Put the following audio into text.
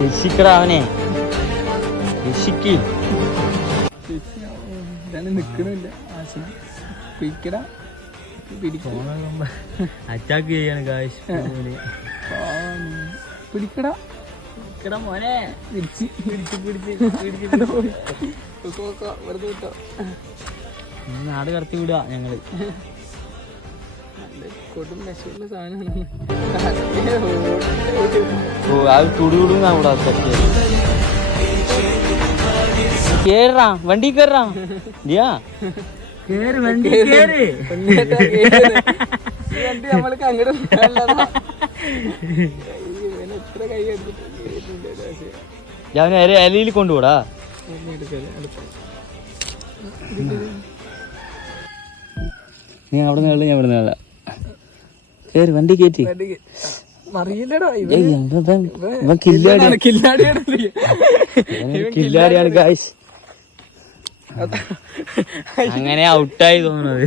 രക്ഷിക്കടാ അവനെ, രക്ഷിക്ക്. നിക്കണില്ല, അറ്റാക്ക് ചെയ്യാണ് ഗായ്സ്. പിടിക്കടാ മോനെ നാട് കടത്തി വിടുക ഞങ്ങള്. കൊടും വിഷമുള്ള സാധനമാണ്. ഓ അത് തുടുവിടുന്നാ ഇവിടെ. കേറാ വണ്ടി കേറാ കേറ് വണ്ടി കേറ്. നമ്മൾക്ക് അങ്ങോട്ട് എത്ര കൈ ഞാൻ ഇലയിൽ കൊണ്ടുപോടാ. നീ അവിടെ നിന്ന് ഞാൻ ഇവിടെ നിന്ന് കേറി വണ്ടി കയറ്റി. കില്ലാടിയാണ് ഗായ്സ്. അങ്ങനെ ഔട്ടായി തോന്നുന്നത്.